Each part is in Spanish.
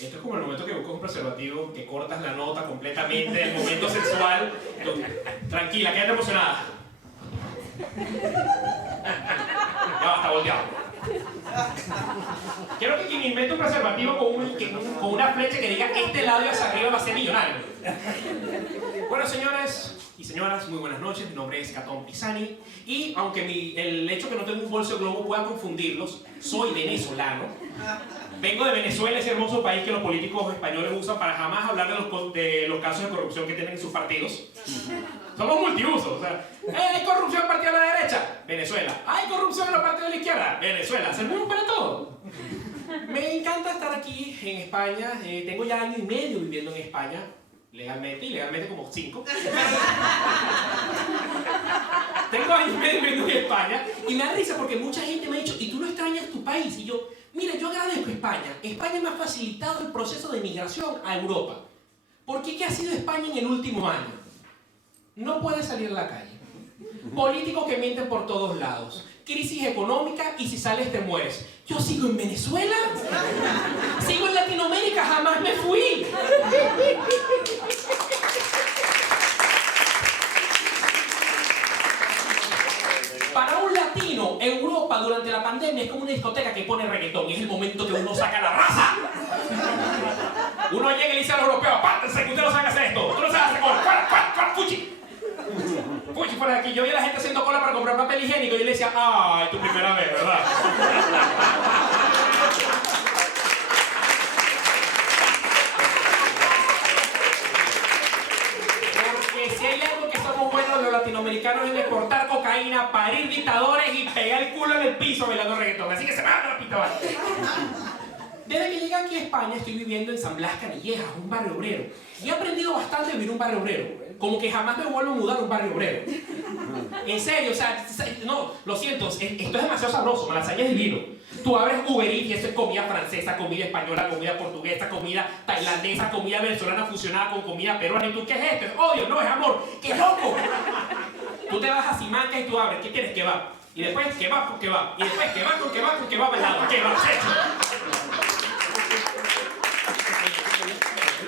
Esto es como el momento que buscas un preservativo, que cortas la nota completamente, el momento sexual. Tranquila, quédate emocionada. Ya va, está volteado. Quiero que quien invente un preservativo con una flecha que diga este lado hacia arriba va a ser millonario. Bueno, señores y señoras, muy buenas noches. Mi nombre es Catón Pisani. Y aunque el hecho que no tengo un bolso de globo pueda confundirlos, soy venezolano. Vengo de Venezuela, ese hermoso país que los políticos españoles usan para jamás hablar de los casos de corrupción que tienen en sus partidos. Somos multiusos, o sea, ¿hay corrupción en partido de la derecha? Venezuela. ¿Hay corrupción en los partidos de la izquierda? Venezuela. Servimos para todo. Me encanta estar aquí en España. Tengo ya año y medio viviendo en España, legalmente, y legalmente como 5. Tengo año y medio viviendo en España y me da risa porque mucha gente me ha dicho, ¿y tú no extrañas tu país? Y yo, mira, yo agradezco a España. España me ha facilitado el proceso de migración a Europa. ¿Por qué? ¿Qué ha sido España en el último año? No puedes salir a la calle. Políticos que mienten por todos lados. Crisis económica y si sales te mueres. Yo sigo en Venezuela. Sigo en Latinoamérica, jamás me fui. Para un latino, Europa durante la pandemia es como una discoteca que pone reggaetón. Es el momento que uno saca la raza. Uno llega y le dice a los europeos, apártense que usted no sabe hacer esto. Tú no sabes hacer cola. ¡Fuera, fuchi! Fuchi, fuera de aquí. Yo vi a la gente haciendo cola para comprar papel higiénico y yo le decía, ¡ay, tu primera vez, ¿verdad? Porque si hay algo que somos buenos los latinoamericanos es exportar cocaína, parir dictadores y pegar el culo en el piso bailando reggaetón. Así que se me da la pita, ¿vale? Desde que llegué aquí a España estoy viviendo en San Blas Canillejas, un barrio obrero. Y he aprendido bastante a vivir en un barrio obrero. Como que jamás me vuelvo a mudar a un barrio obrero. En serio, o sea, no, lo siento, esto es demasiado sabroso, lasaña es divino. Tú abres Uber Eats y eso es comida francesa, comida española, comida portuguesa, comida tailandesa, comida venezolana fusionada con comida peruana. ¿Y tú qué es esto? Es odio, no, es amor. ¡Qué loco! Tú te vas a Simancas y tú abres, ¿qué tienes? Kebab. Y después kebab con kebab. Y después kebab con kebab con kebab al lado. Kebab hecho.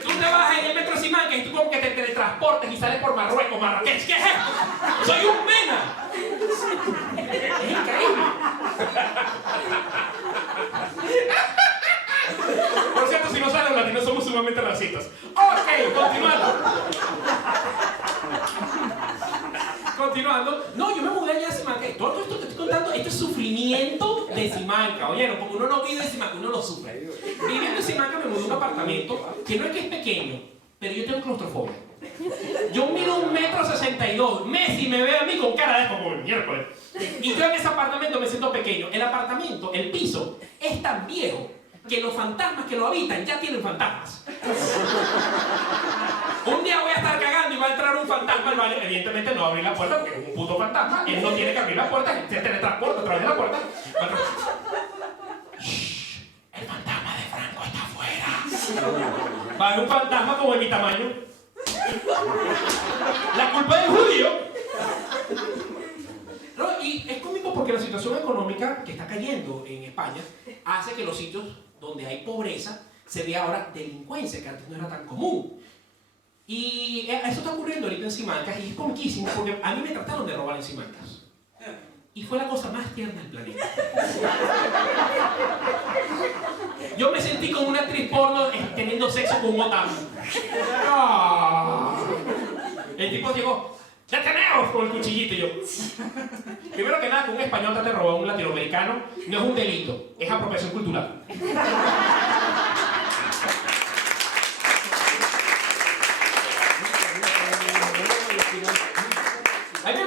Tú te vas en el metro Simancas y tú como que te teletransportes y sales por Marruecos, Marrakech. ¿Qué es esto? ¡Soy un mena! Es increíble. Por cierto, si no saben, los latinos somos sumamente racistas. Ok, continuando. No, yo me mudé allá a Simancas. Todo esto que estoy contando, esto es sufrimiento de Simancas. Oye, porque uno no vive en Simancas, uno lo sufre. Viviendo en Simancas me mudé a un apartamento que no es que es pequeño, pero yo tengo claustrofobia. Yo mido 1,62 m. Messi me ve a mí con cara de como el miércoles. Y yo en ese apartamento me siento pequeño. El apartamento, el piso, es tan viejo que los fantasmas que lo habitan ya tienen fantasmas. Un día voy a estar cagando y va a entrar un fantasma al baño. Evidentemente no va a abrir la puerta porque es un puto fantasma. Él no tiene que abrir la puerta, se teletransporta a través de la puerta. Shh, el fantasma de Franco está afuera. Va a haber un fantasma como de mi tamaño. La culpa del judío. No, y es cómico porque la situación económica que está cayendo en España hace que los sitios donde hay pobreza se vea ahora delincuencia, que antes no era tan común. Y eso está ocurriendo ahorita en Simancas y es comiquísimo porque a mí me trataron de robar en Simancas. Y fue la cosa más tierna del planeta. Yo me sentí como una actriz porno teniendo sexo con un otaku. El tipo llegó, ¡ya tenemos! Con el cuchillito y yo. Primero que nada, que un español trate de robar a un latinoamericano no es un delito, es apropiación cultural. A mí me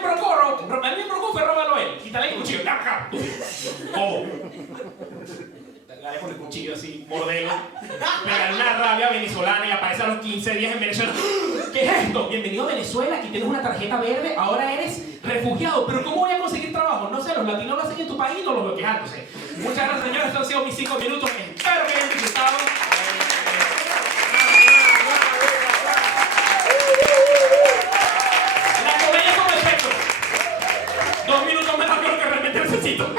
preocupa robarlo él. Quítale el cuchillo. ¿Cómo? Dale con el cuchillo así, mordelo. Me da una rabia venezolana y aparece a los 15 días en Venezuela. ¿Qué es esto? Bienvenido a Venezuela, aquí tienes una tarjeta verde, ahora eres refugiado. ¿Pero cómo voy a conseguir trabajo? No sé, los latinos lo hacen en tu país y no los veo quejándose. Muchas gracias, señores. Estos han sido mis 5 minutos. Espero que hayan disfrutado. La comedia es como efecto. 2 minutos menos que lo que realmente necesito.